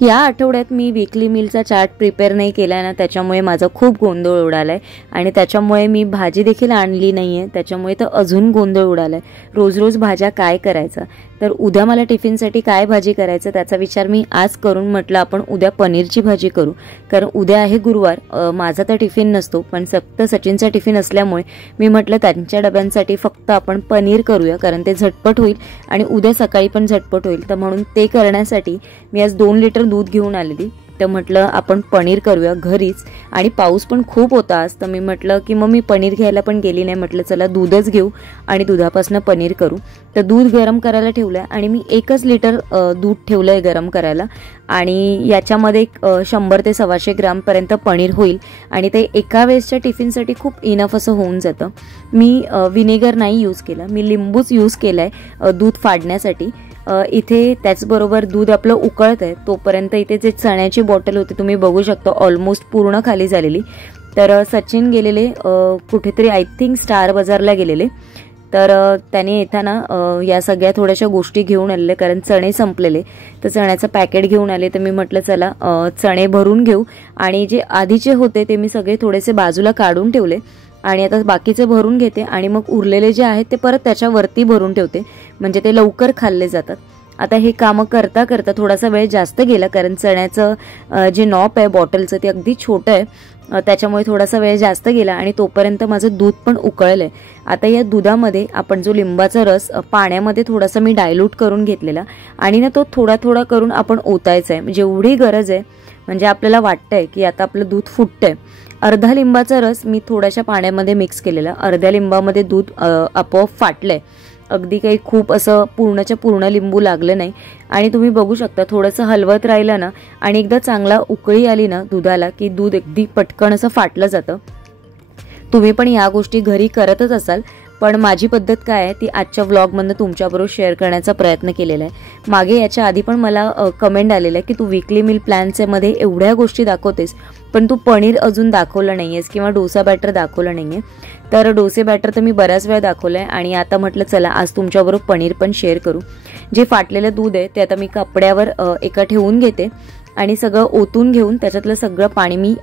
या आठवड्यात मी weekly मीलचा chart prepare नाही केला ना, त्याच्यामुळे माझा खूप गोंधळ उडाला आहे आणि त्याच्यामुळे मी भाजी देखील आणली नाही आहे, त्याच्यामुळे तर अजून गोंधळ उडाला आहे। रोज रोज भाज्या काय करायचं, तर उद्या मला टिफिनसाठी काय भाजी करायचं त्याचा विचार मी आज करून म्हटलं आपण उद्या पनीरची भाजी करू, कारण उद्या आहे गुरुवार। माझा तर टिफिन नसतो, पण फक्त सचिनचा टिफिन असल्यामुळे मी म्हटलं त्यांच्या डब्यांसाठी फक्त आपण पनीर करूया, कारण ते झटपट होईल आणि उद्या सकाळी पण झटपट होईल। तर म्हणून ते करण्यासाठी मी आज 2 लिटर दूध घेऊन आलेली। तर म्हटलं आपण पनीर करूया घरीच, आणि पाऊस पण खूप होता आज, तर मी म्हटलं की मग मी पनीर घ्यायला पण गेली नाही, म्हटलं चला दूधच घेऊ आणि दुधापासून पनीर करू। तर दूध गरम करायला ठेवलंय आणि मी 1 लिटर दूध ठेवलंय गरम करायला, आणि याच्यामध्ये 100 ते 125 ग्राम पर्यंत पनीर होईल आणि ते एका वेळेसच्या टिफिनसाठी खूप इनफ असं होऊन जातं। मी विनेगर नाही यूज केला, मी लिंबूच यूज केलाय दूध फाडण्यासाठी। इथे त्याचबरोबर दूध आपलं उकळत आहे तोपर्यंत इथे जे चण्याची बॉटल होती तुम्ही बघू शकता ऑलमोस्ट पूर्ण खाली झालेली। तर सचिन गेलेले कुठेतरी आय थिंक स्टार बाजारला गेलेले, तर त्याने येताना या सगळ्या थोड्याशा गोष्टी घेऊन आलेले, कारण चणे संपलेले, तर चण्याचं पॅकेट घेऊन आले। तर मी म्हटलं चला चणे भरून घेऊ, आणि जे आधीचे होते ते मी सगळे थोडेसे बाजूला काढून ठेवले आणि आता बाकीचे भरून घेते आणि मग उरलेले जे आहेत ते परत त्याच्यावरती भरून ठेवते, म्हणजे ते लवकर खाल्ले जातात। आता हे कामं करता करता थोडासा वेळ जास्त गेला, कारण चण्याचं जे नॉब आहे बॉटलचं ते अगदी छोटं आहे, त्याच्यामुळे थोडासा वेळ जास्त गेला आणि तोपर्यंत माझं दूध पण उकळलंय। आता या दुधामध्ये आपण जो लिंबाचा रस पाण्यामध्ये थोडासा मी डायल्यूट करून घेतलेला आणि ना तो थोडा थोडा करून आपण ओतायचा आहे, म्हणजे एवढी गरज आहे, म्हणजे आपल्याला वाटतंय की आता आपलं दूध फुटतंय। अर्धा लिंबाचा रस मी थोड्याशा पाण्यामध्ये मिक्स केलेला, अर्ध्या लिंबामध्ये दूध आपोआप फाटलंय, अगदी काही खूप असं पूर्णच्या पूर्ण लिंबू लागलं नाही। आणि तुम्ही बघू शकता थोडंसं हलवत राहिलं ना आणि एकदा चांगला उकळी आली ना दुधाला की दूध अगदी पटकन असं फाटलं जातं। तुम्ही पण या गोष्टी घरी करतच असाल, पण माझी पद्धत काय आहे ती आजच्या व्लॉगमधनं तुमच्याबरोबर शेअर करण्याचा प्रयत्न केलेला आहे। मागे याच्या आधी पण मला कमेंट आलेलं आहे की तू वीकली मील प्लॅनमध्ये एवढ्या गोष्टी दाखवतेस, पण तू पनीर अजून दाखवलं नाहीयेस किंवा डोसा बॅटर दाखवलं नाहीये। तर डोसे बॅटर तर मी बऱ्याच वेळा दाखवलंय आणि आता म्हटलं चला आज तुमच्याबरोबर पनीर पण शेअर करू। जे फाटलेलं दूध आहे ते आता मी कपड्यावर एका ठेवून घेते आणि सगळं ओतून घेऊन त्याच्यातलं सगळं पाणी मी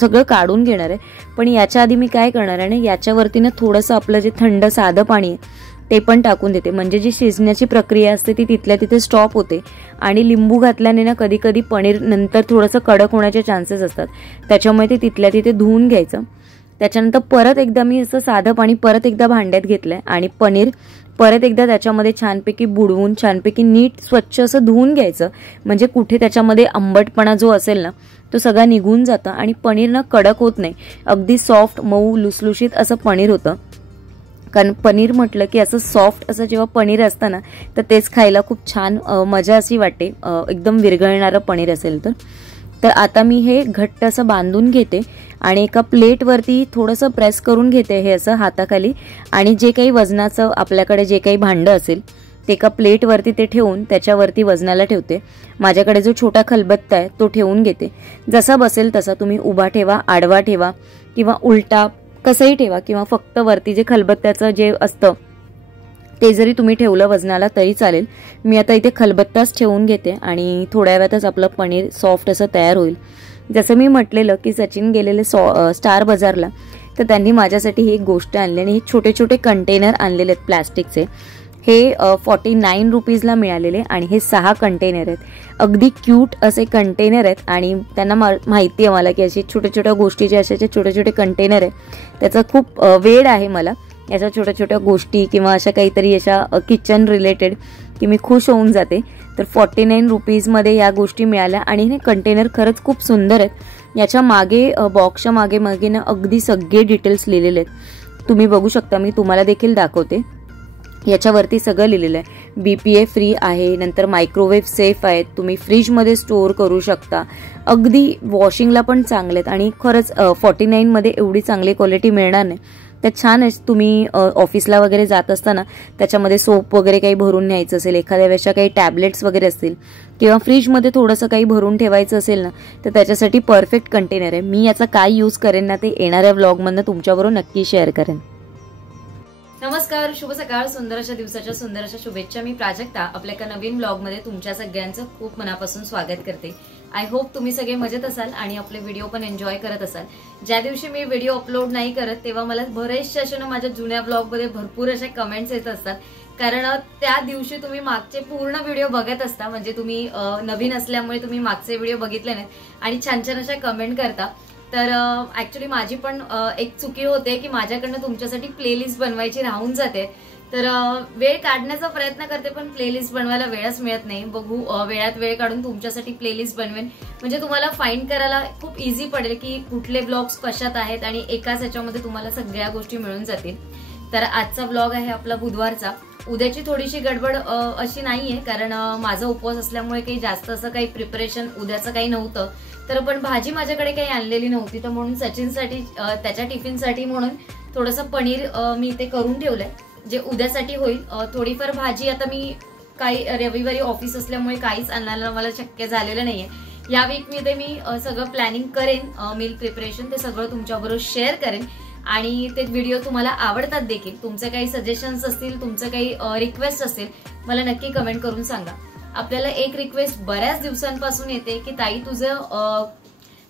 सगळं काढून घेणार आहे। पण याच्या आधी मी काय करणार आहे ना, याच्यावरती ना थोडंसं आपलं जे थंड साधं पाणी आहे ते पण टाकून देते, म्हणजे जी शिजण्याची प्रक्रिया असते ती तिथल्या तिथे स्टॉप होते। आणि लिंबू घातल्याने ना कधी कधी पनीर नंतर थोडंसं कडक होण्याचे चान्सेस असतात, त्याच्यामुळे ते तिथल्या तिथे धुवून घ्यायचं। त्याच्यानंतर परत एकदा मी असं साधं पाणी परत एकदा भांड्यात घेतलंय आणि पनीर परत एकदा त्याच्यामध्ये छानपैकी बुडवून छानपैकी नीट स्वच्छ असं धुवून घ्यायचं, म्हणजे कुठे त्याच्यामध्ये आंबटपणा जो असेल ना तो सगळा निघून जातं आणि पनीर ना कडक होत नाही, अगदी सॉफ्ट मऊ लुसलुशीत असं पनीर होतं। कारण पनीर म्हटलं की असं सॉफ्ट असं जेव्हा पनीर असतं ना तर तेच खायला खूप छान मजा अशी वाटते, एकदम विरघळणारं पनीर असेल तर। तर आता मी हे घट्ट असं बांधून घेते आणि एका प्लेटवरती थोडंसं प्रेस करून घेते हे असं हाताखाली, आणि जे काही वजनाचं आपल्याकडे जे काही भांडं असेल ते एका प्लेटवरती ते ठेवून त्याच्यावरती वजनाला ठेवते। माझ्याकडे जो छोटा खलबत्ता आहे तो ठेवून घेते, जसा बसेल तसा तुम्ही उभा ठेवा, आडवा ठेवा किंवा उलटा कसंही ठेवा, किंवा फक्त वरती जे खलबत्त्याचं जे असतं ते जरी तुम्ही ठेवलं वजनाला तरी चालेल। मी आता इथे खलबत्ताच ठेवून घेते आणि थोड्या वेळातच आपलं पनीर सॉफ्ट असं तयार होईल। जसं मी म्हटलेलं की सचिन गेलेले स्टार बाजारला, तर त्यांनी माझ्यासाठी ही एक गोष्ट आणली आणि हे छोटे छोटे कंटेनर आणलेले आहेत प्लॅस्टिकचे। हे 49 रुपीजला मिळालेले आणि हे 6 कंटेनर आहेत, अगदी क्यूट असे कंटेनर आहेत। आणि त्यांना माहिती आहे मला की असे छोट्या छोट्या गोष्टीचे असे छोटे छोटे कंटेनर आहे, त्याचा खूप वेड आहे मला याच्या छोट्या छोट्या गोष्टी किंवा अशा काहीतरी अशा किचन रिलेटेड की मी खुश होऊन जाते। तर 49 रुपीजमध्ये या गोष्टी मिळाल्या आणि हे कंटेनर खरंच खूप सुंदर आहेत। याच्या मागे बॉक्सच्या मागे मागे ना अगदी सगळे डिटेल्स लिहिलेले आहेत, तुम्ही बघू शकता, मी तुम्हाला देखील दाखवते। याच्यावरती सगळं लिहिलेलं आहे, BPA फ्री आहे, नंतर मायक्रोवेव्ह सेफ आहेत, तुम्ही फ्रीजमध्ये स्टोअर करू शकता, अगदी वॉशिंगला पण चांगले आहेत आणि खरंच 49 मध्ये एवढी चांगली क्वालिटी मिळणार नाही। तर छान आहे, तुम्ही ऑफिसला वगैरे जात असताना त्याच्यामध्ये सोप वगैरे काही भरून न्यायचं असेल, एखाद्या वेळेच्या काही टॅबलेट्स वगैरे असतील किंवा फ्रीजमध्ये थोडंसं काही भरून ठेवायचं असेल ना तर त्याच्यासाठी परफेक्ट कंटेनर आहे। मी याचा काय यूज करेन ना ते येणाऱ्या व्लॉगमधनं तुमच्याबरोबर नक्की शेअर करेन। नमस्कार, शुभ सकाळ. सुंदर अशा दिवसाच्या सुंदर अशा शुभेच्छा. मी प्राजक्ता आपल्या एका नवीन ब्लॉग मध्ये तुमच्या सगळ्यांचं खूप मनापासून स्वागत करते. आय होप तुम्ही सगळे मजेत असाल आणि आपले व्हिडिओ पण एन्जॉय करत असाल. ज्या दिवशी मी व्हिडिओ अपलोड नाही करत तेव्हा मला बरेचसे असे ना माझ्या जुन्या ब्लॉग मध्ये भरपूर असे कमेंट्स येत असतात, कारण त्या दिवशी तुम्ही मागचे पूर्ण व्हिडिओ बघत असता. म्हणजे तुम्ही नवीन असल्यामुळे तुम्ही मागचे व्हिडिओ बघितले नाहीत आणि छान छान अशा कमेंट करता. तर ऍक्च्युली माझी पण एक चुकी होते की माझ्याकडनं तुमच्यासाठी प्लेलिस्ट बनवायची राहून जाते. तर वेळ काढण्याचा प्रयत्न करते पण प्लेलिस्ट बनवायला वेळच मिळत नाही. बघू वेळात वेळ काढून तुमच्यासाठी प्लेलिस्ट बनवेन, म्हणजे तुम्हाला फाइंड करायला खूप इझी पडेल की कुठले ब्लॉग्स कशात आहेत आणि एकाच ह्याच्यामध्ये तुम्हाला सगळ्या गोष्टी मिळून जातील. तर आजचा ब्लॉग आहे आपला बुधवारचा. उद्याची थोडीशी गडबड अशी नाहीये, कारण माझा उपवास असल्यामुळे काही जास्त असं काही प्रिपरेशन उद्याचं काही नव्हतं. तर पण भाजी माझ्याकडे काही आणलेली नव्हती, तर म्हणून सचिनसाठी त्याच्या टिफिनसाठी म्हणून थोडंसं पनीर मी इथे करून ठेवलंय जे उद्यासाठी होईल. थोडीफार भाजी आता मी काही रविवारी ऑफिस असल्यामुळे काहीच आणायला मला शक्य झालेलं नाहीये. या वीकमध्ये मी सगळं प्लॅनिंग करेन, मील प्रिपरेशन ते सगळं तुमच्याबरोबर शेअर करेन आणि ते व्हिडिओ तुम्हाला आवडतात देखील. तुमचे काही सजेशन्स असतील, तुमचं काही रिक्वेस्ट असेल, मला नक्की कमेंट करून सांगा. आपल्याला एक रिक्वेस्ट बऱ्याच दिवसांपासून येते की ताई तुझं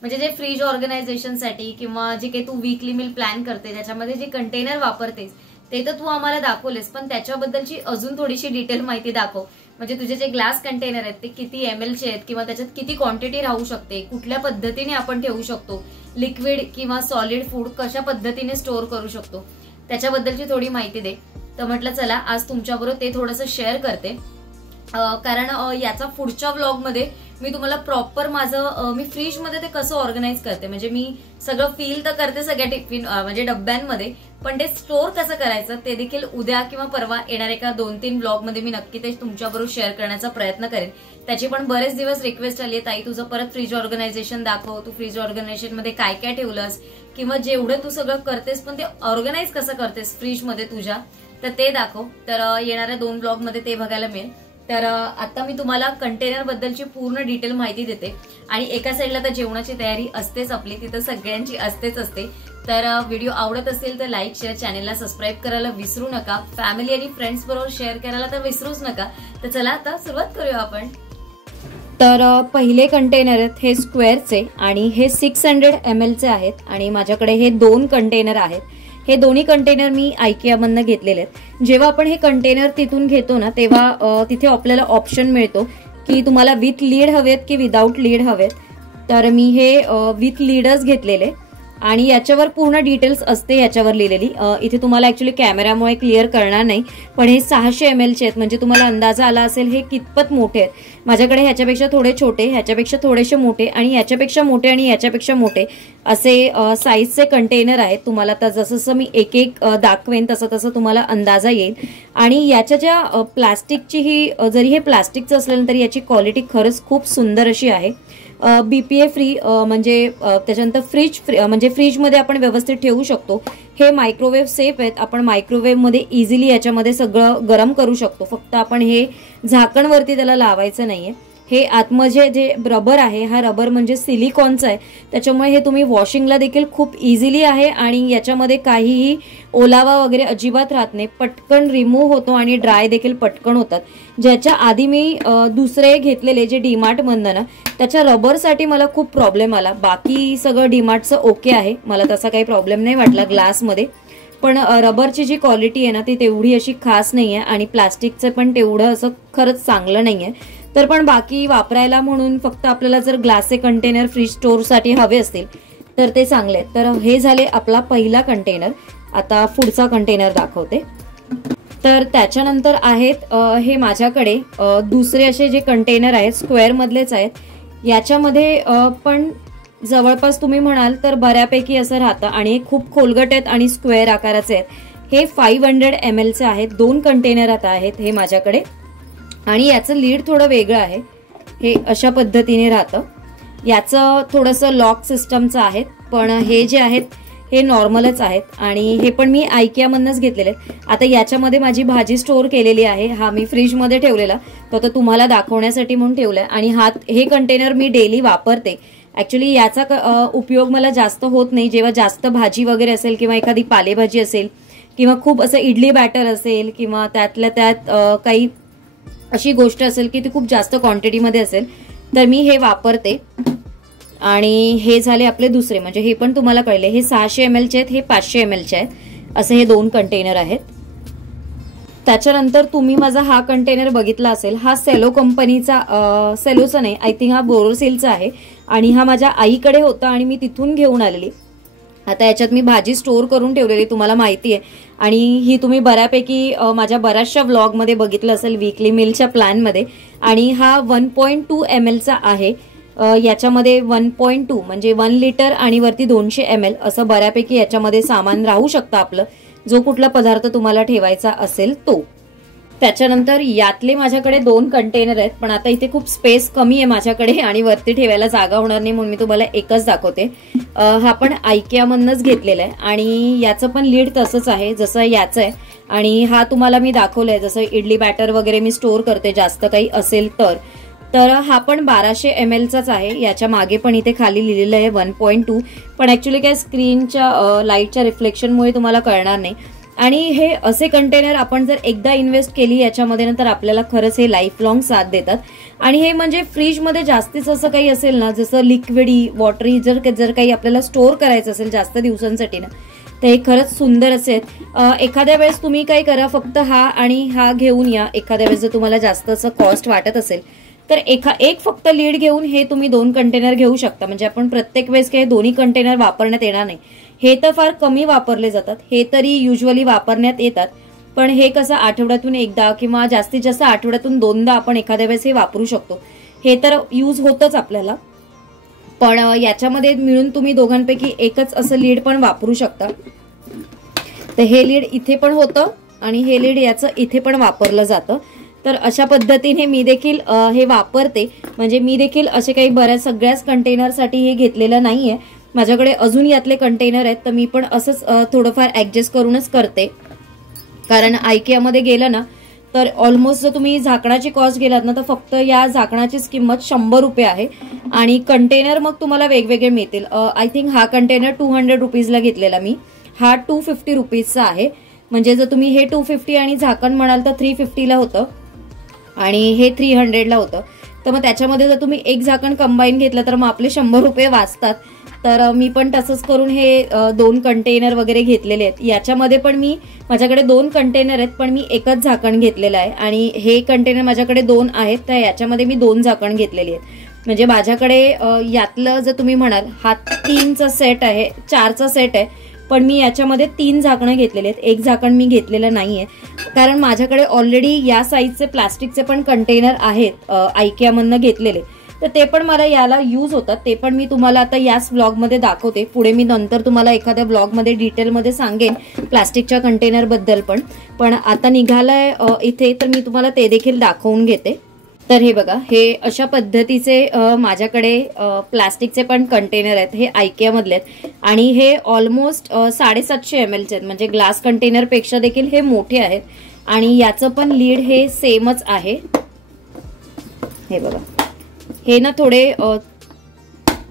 म्हणजे जे फ्रीज ऑर्गनायझेशनसाठी किंवा जे काही तू वीकली मील प्लॅन करते त्याच्यामध्ये जे कंटेनर वापरतेस ते तर तू आम्हाला दाखवलेस, पण त्याच्याबद्दलची अजून थोडीशी डिटेल माहिती दाखव. म्हणजे तुझे जे ग्लास कंटेनर आहेत ते किती ml चे आहेत किंवा त्याच्यात किती क्वांटिटी राहू शकते, कुठल्या पद्धतीने आपण ठेवू शकतो, लिक्विड किंवा सॉलिड फूड कशा पद्धतीने स्टोअर करू शकतो त्याच्याबद्दलची थोडी माहिती दे. तर म्हटलं चला आज तुमच्याबरोबर ते थोडंसं शेअर करते, कारण याचा पुढच्या व्लॉग मध्ये मी तुम्हाला प्रॉपर माझं मी फ्रीज मध्ये ते कसं ऑर्गनाइज करते, म्हणजे मी सगळं फील तर करते सगळ्या टिफिन म्हणजे डब्यांमध्ये, पण ते स्टोअर कसं करायचं ते देखील उद्या किंवा परवा येणार एका 2-3 ब्लॉग मध्ये मी नक्की ते तुमच्याबरोबर शेअर करण्याचा प्रयत्न करेन. त्याची पण बरेच दिवस रिक्वेस्ट आली आहे, ताई तुझं परत फ्रीज ऑर्गनायझेशन दाखव, तू फ्रीज ऑर्गनायझेशन मध्ये काय काय ठेवलंस किंवा जेवढं तू सगळं करतेस पण ते ऑर्गनाइज कसं करतेस फ्रीज मध्ये तुझ्या, तर ते दाखव. तर येणाऱ्या 2 ब्लॉग मध्ये ते बघायला मिळेल. तर आता मी तुम्हाला कंटेनर बद्दलची पूर्ण डिटेल माहिती देते आणि एका साईडला तर जेवणाची तयारी असतेच आपली, तिथं सगळ्यांची असते. तर व्हिडिओ आवडत असेल तर लाईक शेअर, चॅनेलला सबस्क्राईब करायला विसरू नका, फॅमिली आणि फ्रेंड्स बरोबर शेअर करायला तर विसरूच नका. तर चला आता सुरुवात करूया आपण. तर पहिले कंटेनर आहेत हे स्क्वेअरचे आणि हे 600 ml चे आहेत आणि माझ्याकडे हे 2 कंटेनर आहेत. हे दोन्ही कंटेनर मी आयकियामधनं घेतलेले आहेत. जेव्हा आपण हे कंटेनर तिथून घेतो ना तेव्हा तिथे आपल्याला ऑप्शन मिळतो की तुम्हाला विथ लीड हवेत की विदाऊट लीड हवेत. तर मी हे विथ लीडच घेतलेले आणि याच्यावर पूर्ण डिटेल्स असते याच्यावर लिहिलेली. इथे तुम्हाला ऍक्च्युली कॅमेरामुळे क्लिअर करणार नाही, पण हे 600 ml चे आहेत, म्हणजे तुम्हाला अंदाजा आला असेल हे कितपत मोठे आहेत. माझ्याकडे ह्याच्यापेक्षा थोडे छोटे, ह्याच्यापेक्षा थोडेसे मोठे आणि याच्यापेक्षा मोठे आणि याच्यापेक्षा मोठे असे साईजचे कंटेनर आहेत. तुम्हाला तर जसं जसं मी एक एक दाखवेन तसं तसं तुम्हाला अंदाजा येईल. आणि याच्या ज्या प्लास्टिकची ही जरी हे प्लास्टिकचं असलं तरी याची क्वालिटी खरंच खूप सुंदर अशी आहे. BPA फ्री, म्हणजे त्याच्यानंतर फ्रीज फ्री, म्हणजे फ्रीजमध्ये आपण व्यवस्थित ठेवू शकतो. हे मायक्रोवेव्ह सेफ आहेत, आपण मायक्रोवेव्ह मध्ये इझिली याच्यामध्ये सगळं गरम करू शकतो. फक्त आपण हे झाकणवरती त्याला लावायचं नाहीये. हे आतमध्ये जे रबर आहे हा रबर म्हणजे सिलिकॉनचा आहे, त्याच्यामुळे हे तुम्ही वॉशिंगला देखील खूप इझिली आहे आणि याच्यामध्ये काहीही ओलावा वगैरे अजिबात राहत नाही, पटकन रिमूव्ह होतो आणि ड्राय देखील पटकन होतात. ज्याच्या आधी मी दुसरे घेतलेले जे डीमार्ट मधनं ना त्याच्या रबरसाठी मला खूप प्रॉब्लेम आला. बाकी सगळं डीमार्टचं ओके आहे, मला तसा काही प्रॉब्लेम नाही वाटला ग्लासमध्ये, पण रबरची जी क्वालिटी आहे ना ती तेवढी अशी खास नाहीये आणि प्लास्टिकचं पण तेवढं असं खरंच चांगलं नाहीये. तर पण बाकी वापरायला म्हणून फक्त आपल्याला जर ग्लासचे कंटेनर फ्रीज स्टोअरसाठी हवे असतील तर ते चांगले आहेत. तर हे झाले आपला पहिला कंटेनर. आता पुढचा कंटेनर दाखवते. तर त्याच्यानंतर आहेत हे माझ्याकडे दुसरे असे जे कंटेनर आहेत स्क्वेअर मधलेच आहेत. याच्यामध्ये पण जवळपास तुम्ही म्हणाल तर बऱ्यापैकी असं राहतं आणि खूप खोलगट आहेत आणि स्क्वेअर आकाराचे आहेत. हे 500 ml चे आहेत. 2 कंटेनर आता आहेत हे माझ्याकडे आणि याचं लीड थोडं वेगळं आहे. हे अशा पद्धतीने राहतं. याचं थोडंसं लॉक सिस्टमचं आहे, पण हे जे आहेत हे नॉर्मलच आहेत आणि हे पण मी आयकियामधनंच घेतलेले आहेत. आता याच्यामध्ये माझी भाजी स्टोअर केलेली आहे. हा मी फ्रीजमध्ये ठेवलेला, तो आता तुम्हाला दाखवण्यासाठी म्हणून ठेवलाय. आणि हे कंटेनर मी डेली वापरते. ऍक्च्युली याचा उपयोग मला जास्त होत नाही. जेव्हा जास्त भाजी वगैरे असेल किंवा एखादी पालेभाजी असेल किंवा खूप असं इडली बॅटर असेल किंवा त्यातल्या त्यात काही अशी गोष्ट असेल की ती खूप जास्त क्वांटिटीमध्ये असेल तर मी हे वापरते. आणि हे झाले आपले दुसरे, म्हणजे हे पण तुम्हाला कळले, हे 600 ml चे आहेत, हे 500 ml चे आहेत, असे हे 2 कंटेनर आहेत. त्याच्यानंतर तुम्ही माझा हा कंटेनर बघितला असेल, हा सेलो कंपनीचा, सेलोचा नाही, आय थिंक हा बोरोसिलचा आहे आणि हा माझ्या आईकडे होता आणि मी तिथून घेऊन आलेली. आता याच्यात मी भाजी स्टोअर करून ठेवलेली, तुम्हाला माहिती आहे, आणि ही तुम्ही बऱ्यापैकी माझ्या बऱ्याचशा व्लॉगमध्ये बघितलं असेल वीकली मीलच्या प्लॅनमध्ये. आणि हा 1.2 ml चा आहे. याच्यामध्ये 1.2 म्हणजे 1 लिटर आणि वरती 200 ml असं बऱ्यापैकी याच्यामध्ये सामान राहू शकतं आपलं, जो कुठला पदार्थ तुम्हाला ठेवायचा असेल तो. त्याच्यानंतर यातले माझ्याकडे 2 कंटेनर आहेत, पण आता इथे खूप स्पेस कमी आहे माझ्याकडे आणि वरती ठेवायला जागा होणार नाही, म्हणून मी तुम्हाला एकच दाखवते. हा पण आयकियामधनच घेतलेला आहे आणि याचं पण लीड तसंच आहे जसं याचं आहे. आणि हा तुम्हाला मी दाखवलाय, जसं इडली बॅटर वगैरे मी स्टोअर करते जास्त काही असेल तर हा पण 1200 ml चाच आहे. याच्या मागे पण इथे खाली लिहिलेलं आहे 1.2, पण ऍक्च्युली काय स्क्रीनच्या लाईटच्या रिफ्लेक्शनमुळे तुम्हाला कळणार नाही. आणि हे असे कंटेनर आपण जर एकदा इन्व्हेस्ट केली याच्यामध्ये नंतर आपल्याला खरंच हे लाईफ लॉंग साथ देतात. आणि हे म्हणजे फ्रीजमध्ये जास्तीच असं काही असेल ना, जसं लिक्विडी वॉटरी जर काही आपल्याला स्टोअर करायचं असेल जास्त दिवसांसाठी ना, तर हे खरंच सुंदर असेल. एखाद्या वेळेस तुम्ही काय करा, फक्त हा आणि हा घेऊन या. एखाद्या वेळेस जर तुम्हाला जास्त असं कॉस्ट वाटत असेल तर एक फक्त लीड घेऊन हे तुम्ही 2 कंटेनर घेऊ शकता. म्हणजे आपण प्रत्येक वेळेस काही दोन्ही कंटेनर वापरण्यात येणार नाही. हे तर फार कमी वापरले जातात, हे तरी युजली वापरण्यात येतात, पण हे कसं आठवड्यातून एकदा किंवा जास्तीत जास्त आठवड्यातून 2दा आपण एखाद्या वेळेस हे वापरू शकतो. हे तर यूज होतच आपल्याला, पण याच्यामध्ये मिळून तुम्ही दोघांपैकी एकच असं लीड पण वापरू शकता. तर हे लीड इथे पण होतं आणि हे लीड याचं इथे पण वापरलं जातं. तर अशा पद्धतीने मी देखील हे वापरते. म्हणजे मी देखील असे काही सगळ्याच कंटेनरसाठी हे घेतलेलं नाहीये. माझ्याकडे अजून यातले कंटेनर आहेत, तर मी पण असंच थोडंफार ऍडजस्ट करूनच करते. कारण आयकियामध्ये गेलं ना तर ऑलमोस्ट जर तुम्ही झाकणाची कॉस्ट गेलात ना तर फक्त या झाकणाचीच किंमत 100 रुपये आहे आणि कंटेनर मग तुम्हाला वेगवेगळे मिळतील. आय थिंक हा कंटेनर 200 रुपीजला घेतलेला मी, हा 250 रुपीजचा आहे. म्हणजे जर तुम्ही हे 250 आणि झाकण म्हणाल तर 350ला होतं आणि हे 300ला होतं. तर मग त्याच्यामध्ये जर तुम्ही एक झाकण कंबाईन घेतलं तर मग आपले 100 रुपये वाचतात. तर मी पण तसंच करून हे 2 कंटेनर वगैरे घेतलेले आहेत. याच्यामध्ये पण माझ्याकडे 2 कंटेनर आहेत, पण मी एकच झाकण घेतलेलं आहे. आणि हे कंटेनर माझ्याकडे 2 आहेत, तर याच्यामध्ये मी 2 झाकण घेतलेली आहेत. म्हणजे माझ्याकडे यातलं जर तुम्ही म्हणाल हा 3चा सेट आहे, 4चा सेट आहे, पण मी याच्यामध्ये 3 झाकणं घेतलेले आहेत. एक झाकण मी घेतलेलं नाहीये, कारण माझ्याकडे ऑलरेडी या साईजचे प्लास्टिकचे पण कंटेनर आहेत आयकियामधनं घेतलेले. तर ते पण मला याला यूज होतात. ते पण मी तुम्हाला आता याच ब्लॉगमध्ये दाखवते. पुढे मी नंतर तुम्हाला एखाद्या ब्लॉगमध्ये डिटेलमध्ये सांगेन प्लास्टिकच्या कंटेनर बद्दल पण आता निघालंय इथे, तर मी तुम्हाला ते देखील दाखवून घेते. तर हे बघा, हे अशा पद्धतीचे माझ्याकडे प्लास्टिकचे पण कंटेनर आहेत. हे आयकियामधले आहेत आणि हे ऑलमोस्ट 750 ml आहेत. म्हणजे ग्लास कंटेनर पेक्षा देखील हे मोठे आहेत. आणि याचं पण लीड हे सेमच आहे. हे बघा, हे ना थोडे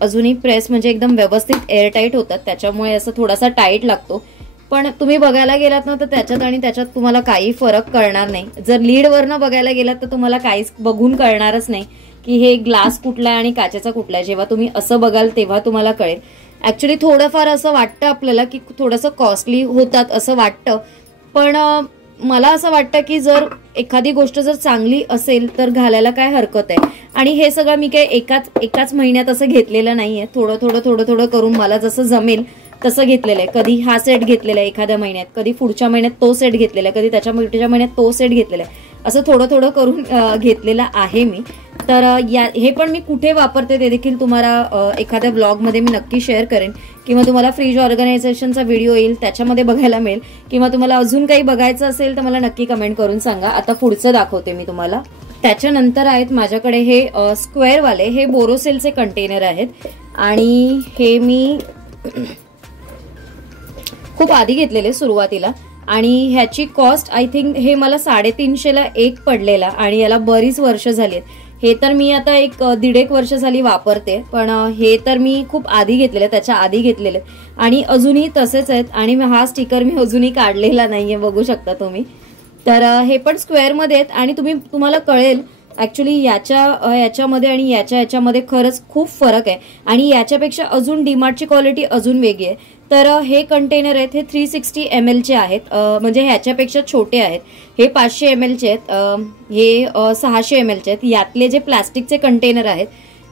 अजूनही प्रेस म्हणजे एकदम व्यवस्थित एअरटाईट होतात, त्याच्यामुळे असं थोडासा टाईट लागतो. पण तुम्ही बघायला गेलात ना तर त्याच्यात आणि त्याच्यात तुम्हाला काही फरक कळणार नाही. जर लीडवरनं बघायला गेलात तर तुम्हाला काहीच बघून कळणारच नाही की हे ग्लास कुठला आहे आणि काचेचा कुठला आहे. जेव्हा तुम्ही असं बघाल तेव्हा तुम्हाला कळेल. ऍक्च्युली थोडंफार असं वाटतं आपल्याला की थोडंसं कॉस्टली होतात असं वाटतं, पण मला असं वाटतं की जर एखादी गोष्ट जर चांगली असेल तर घालायला काय हरकत आहे. आणि हे सगळं मी काय एकाच महिन्यात असं घेतलेलं नाहीये. थोडं करून मला जसं जमेल तसं घेतलेलं आहे. कधी हा सेट घेतलेला आहे एखाद्या महिन्यात, कधी पुढच्या महिन्यात तो सेट घेतलेला आहे, कधी त्याच्या पुढच्या महिन्यात तो सेट घेतलेला आहे. असं थोडं करून घेतलेलं आहे मी. तर हे पण मी कुठे वापरते ते देखील तुम्हाला एखाद्या ब्लॉगमध्ये मी नक्की शेअर करेन, किंवा तुम्हाला फ्रीज ऑर्गनायझेशनचा व्हिडिओ येईल त्याच्यामध्ये बघायला मिळेल, किंवा तुम्हाला अजून काही बघायचं असेल तर मला नक्की कमेंट करून सांगा. आता पुढचं दाखवते मी तुम्हाला. त्याच्यानंतर आहेत माझ्याकडे हे स्क्वेअरवाले, हे बोरोसिलचे कंटेनर आहेत आणि हे मी खूप आधी घेतलेले सुरुवातीला. आणि ह्याची कॉस्ट आय थिंक हे मला 350ला एक पडलेला आणि याला बरीच वर्ष झाली आहेत. हे तर मी आता 1.5 वर्ष झाली वापरते, पण हे तर मी खूप आधी घेतलेले, त्याच्या आधी घेतलेले. आणि अजूनही तसेच आहेत आणि हा स्टिकर मी अजूनही काढलेला नाहीये, बघू शकता तुम्ही. तर हे पण स्क्वेअरमध्ये आहेत आणि तुम्हाला कळेल ऍक्च्युली याच्यामध्ये आणि याच्यामध्ये खरंच खूप फरक आहे आणि याच्यापेक्षा अजून डीमार्टची क्वालिटी अजून वेगळी आहे. तर हे कंटेनर आहेत, हे 360 ml चे आहेत, म्हणजे ह्याच्यापेक्षा छोटे आहेत. हे 500 ml चे आहेत, हे 600 ml चे आहेत. यातले जे प्लास्टिकचे कंटेनर आहेत,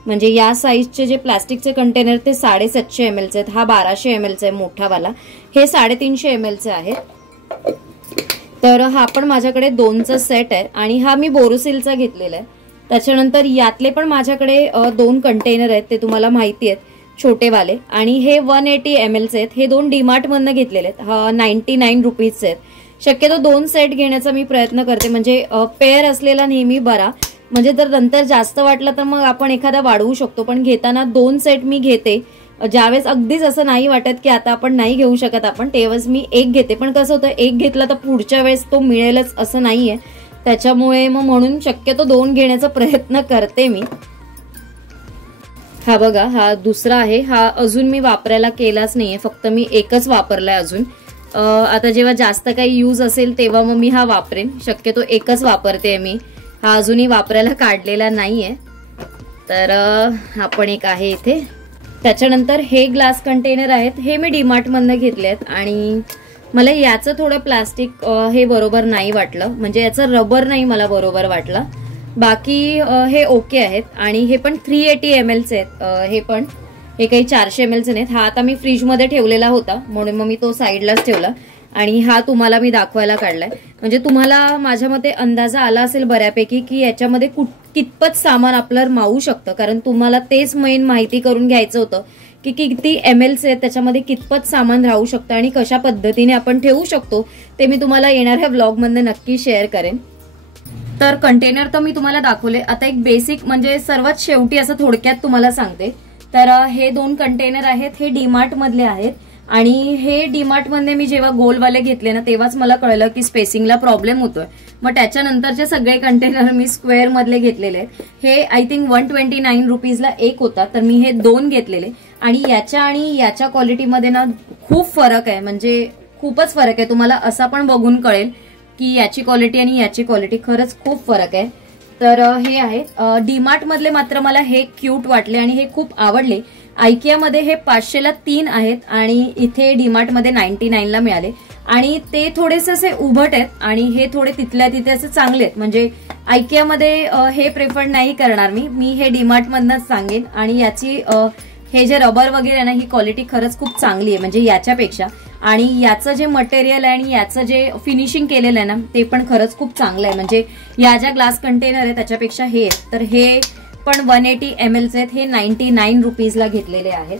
म्हणजे या साईजचे जे प्लास्टिकचे कंटेनर ते 750 ml चे आहेत. हा 1200 ml चा आहे मोठावाला, हे 350 ml चे आहेत. तर हा पण माझ्याकडे 2चा सेट आहे आणि हा मी बोरोसिलचा घेतलेला आहे. त्याच्यानंतर यातले पण माझ्याकडे 2 कंटेनर आहेत, ते तुम्हाला माहिती आहेत, छोटेवाले. आणि हे 180 ml चे आहेत. हे 2 डीमार्ट मधनं घेतलेले आहेत. 99 रुपीजचे आहेत. शक्यतो 2 सेट घेण्याचा मी प्रयत्न करते, म्हणजे पेअर असलेला नेहमी बरा. म्हणजे जर नंतर जास्त वाटलं तर मग आपण एखादा वाढवू शकतो, पण घेताना 2 सेट मी घेते. ज्यावेळेस अगदीच असं नाही वाटत की आता आपण नाही घेऊ शकत आपण, तेव्हाच मी एक घेते. पण कसं होतं, एक घेतला तर पुढच्या वेळेस तो मिळेलच असं नाहीये, त्याच्यामुळे मग म्हणून शक्यतो 2 घेण्याचा प्रयत्न करते मी. हा बघा, हा दुसरा आहे. हा अजून मी वापरायला केलाच नाहीये, फक्त मी एकच वापरलाय अजून. आता जेव्हा जास्त काही यूज असेल तेव्हा मग मी हा वापरेन. शक्यतो एकच वापरते मी, हा अजूनही वापरायला काढलेला नाहीये. तर हा पण एक आहे इथे. त्याच्यानंतर हे ग्लास कंटेनर आहेत, हे मी डीमार्ट मधनं घेतले आहेत आणि मला याचं थोडं प्लास्टिक हे बरोबर नाही वाटलं, म्हणजे याचं रबर नाही मला बरोबर वाटलं. बाकी हे ओके आहेत. आणि हे पण 380 ml चे आहेत. हे काही 400 ml चे नाहीत. हा आता मी फ्रीजमध्ये ठेवलेला होता म्हणून मग मी तो साईडलाच ठेवला आणि हा तुम्हाला मी दाखवायला काढलाय. म्हणजे तुम्हाला माझ्या मते अंदाजा आला असेल बऱ्यापैकी की याच्यामध्ये कितपत सामान आपलं मावू शकतं, कारण तुम्हाला तेच मेन माहिती करून घ्यायचं होतं की किती ml चे त्याच्यामध्ये कितपत सामान राहू शकतं आणि कशा पद्धतीने आपण ठेवू शकतो, ते मी तुम्हाला येणाऱ्या व्लॉगमध्ये नक्की शेअर करेन. तर कंटेनर तर मी तुम्हाला दाखवले. आता एक बेसिक म्हणजे सर्वात शेवटी असं थोडक्यात तुम्हाला सांगते. तर हे 2 कंटेनर आहेत, हे डीमार्ट मधले आहेत आणि हे डीमार्ट मध्ये मी जेव्हा गोलवाले घेतले ना तेव्हाच मला कळलं की स्पेसिंगला प्रॉब्लेम होतोय. मग त्याच्यानंतरचे सगळे कंटेनर मी स्क्वेअर मधले घेतलेले आहेत. हे आय थिंक 129 रुपीजला एक होता, तर मी हे 2 घेतलेले आणि याच्या क्वालिटीमध्ये ना खूप फरक आहे, म्हणजे खूपच फरक आहे. तुम्हाला असा पण बघून कळेल की याची क्वालिटी आणि याची क्वालिटी खरंच खूप फरक आहे. तर हे आहे डीमार्ट मधले, मात्र मला हे क्यूट वाटले आणि हे खूप आवडले. आयकियामध्ये हे 500ला 3 आहेत आणि इथे डीमार्ट मध्ये 99ला मिळाले आणि ते थोडेसे असे उभट आहेत आणि हे थोडे तिथल्या तिथे असे चांगले आहेत. म्हणजे आयकियामध्ये हे प्रेफर नाही करणार मी हे डीमार्ट मधनच सांगेन. आणि याची हे जे रबर वगैरे आहे ना, ही क्वालिटी खरंच खूप चांगली आहे म्हणजे याच्यापेक्षा. आणि याचं जे मटेरियल आहे आणि याचं जे फिनिशिंग केलेलं आहे ना, ते पण खरंच खूप चांगलं आहे. म्हणजे या ज्या ग्लास कंटेनर आहे त्याच्यापेक्षा हे, तर हे पण 180 ml चे आहेत. हे 99 रुपीजला घेतलेले आहेत.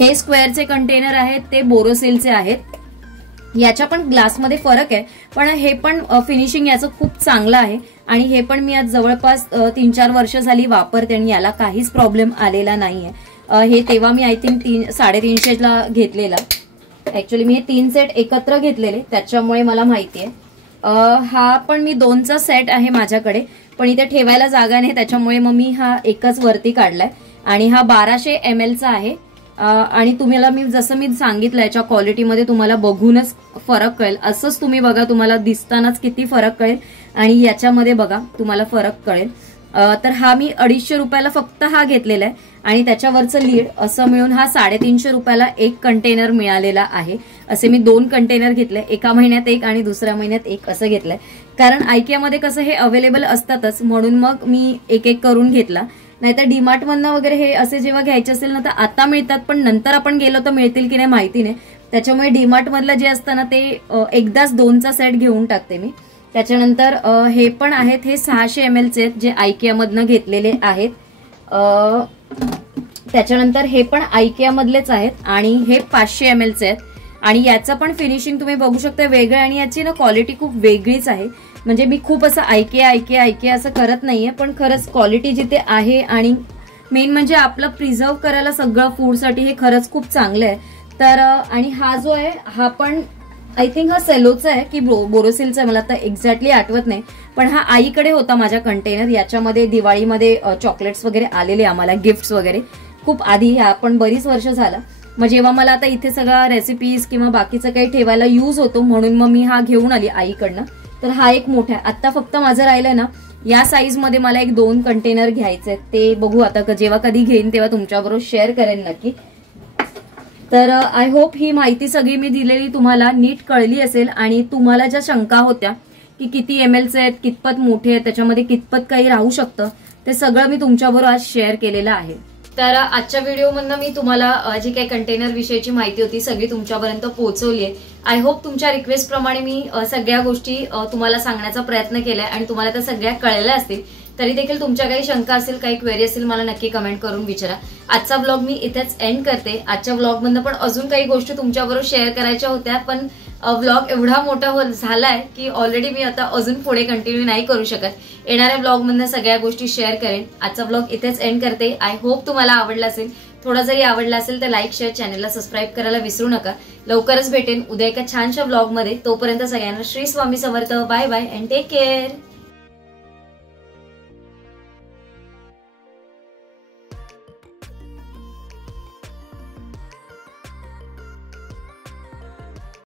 हे स्क्वेअरचे कंटेनर आहेत, ते बोरोसिलचे आहेत. याच्या पण ग्लासमध्ये फरक आहे, पण हे पण फिनिशिंग याचं खूप चांगलं आहे. आणि हे पण मी आज जवळपास 3-4 वर्ष झाली वापरते आणि याला काहीच प्रॉब्लेम आलेला नाहीये. हे तेव्हा मी आय थिंक 350ला घेतलेला. ऍक्च्युली मी हे 3 सेट एकत्र घेतलेले, त्याच्यामुळे मला माहिती आहे. हा पण मी 2चा सेट आहे माझ्याकडे, पण इथे ठेवायला जागा नाही, त्याच्यामुळे मग मी हा एकच वरती काढलाय. आणि हा 1200 ml चा आहे. आणि तुम्हाला मी जसं मी सांगितलं याच्या क्वालिटीमध्ये तुम्हाला बघूनच फरक कळेल. असंच तुम्ही बघा, तुम्हाला दिसतानाच किती फरक कळेल आणि याच्यामध्ये बघा तुम्हाला फरक कळेल. तर हा मी 250 रुपयाला फक्त हा घेतलेला आहे आणि त्याच्यावरचं लीड असं मिळून हा 350 रुपयाला एक कंटेनर मिळालेला आहे. असे मी 2 कंटेनर घेतले, एका महिन्यात एक आणि दुसऱ्या महिन्यात एक असं घेतलंय. कारण आयकियामध्ये कसं हे अवेलेबल असतातच म्हणून मग मी एक करून घेतला. नाहीतर डीमार्ट मधनं वगैरे हे असे जेव्हा घ्यायचे असेल ना तर आता मिळतात, पण नंतर आपण गेलो तर मिळतील की नाही माहिती नाही. त्याच्यामुळे डीमार्ट मधलं जे असतं ना ते एकदाच 2चा सेट घेऊन टाकते मी. त्याच्यानंतर हे पण आहेत, हे 600 ml चे आहेत जे आयकियामधनं घेतलेले आहेत. त्याच्यानंतर हे पण आयकियामधलेच आहेत आणि हे 500 ml चे आहेत. आणि याचं पण फिनिशिंग तुम्ही बघू शकता वेगळं आणि याची ना क्वालिटी खूप वेगळीच आहे. म्हणजे मी खूप असं आयकिया असं करत नाहीये, पण खरंच क्वालिटी जिथे आहे आणि मेन म्हणजे आपलं प्रिझर्व करायला सगळं फूडसाठी हे खरंच खूप चांगलं आहे. तर आणि हा जो आहे हा पण आय थिंक हा सेलोचा आहे की बोरोसिलचा आहे, मला आता एक्झॅक्टली आठवत नाही. पण हा आईकडे होता माझ्या कंटेनर. याच्यामध्ये दिवाळीमध्ये चॉकलेट्स वगैरे आलेले आम्हाला, गिफ्ट्स वगैरे खूप आधी, ह्या पण बरीच वर्ष झाला. मग जेव्हा मला आता इथे सगळ्या रेसिपीज किंवा बाकीचं काही ठेवायला यूज होतो म्हणून मग मी हा घेऊन आली आईकडनं. तर हा एक मोठा आहे. आता फक्त माझं राहिलंय ना या साईज मध्ये मला एक 2 कंटेनर घ्यायचे, ते बघू आता जेव्हा कधी घेईन तेव्हा तुमच्याबरोबर शेअर करेन नक्की. तर आय होप ही माहिती सगळी मी दिलेली तुम्हाला नीट कळली असेल आणि तुम्हाला ज्या शंका होत्या की किती ml आहेत, कितपत मोठे आहेत, त्याच्यामध्ये कितपत काही राहू शकतं, ते सगळं मी तुमच्याबरोबर आज शेअर केलेलं आहे. तर आजच्या व्हिडिओमधनं मी तुम्हाला जी काही कंटेनर विषयीची माहिती होती सगळी तुमच्यापर्यंत पोहोचवली आहे. आय होप तुमच्या रिक्वेस्ट प्रमाणे मी सगळ्या गोष्टी तुम्हाला सांगण्याचा प्रयत्न केलाय आणि तुम्हाला त्या सगळ्या कळल्या असतील. तरी देखील तुमच्या काही शंका असेल, काही क्वेरी असेल, मला नक्की कमेंट करून विचारा. आजचा व्लॉग मी इथेच एंड करते. आजच्या व्लॉगमधनं पण अजून काही गोष्टी तुमच्याबरोबर शेअर करायच्या होत्या, पण व्लॉग एवढा मोठा झालाय की ऑलरेडी मी आता अजून पुढे कंटिन्यू नाही करू शकत. येणाऱ्या व्लॉगमधनं सगळ्या गोष्टी शेअर करेन. आजचा व्लॉग इथेच एंड करते. आय होप तुम्हाला आवडला असेल. थोडा जरी आवडला असेल तर लाईक, शेअर, चॅनलला सबस्क्राईब करायला विसरू नका. लवकरच भेटेन उद्या एका छानशा व्लॉगमध्ये. तोपर्यंत सगळ्यांना Shri Swami Samarth. Bye bye and take care.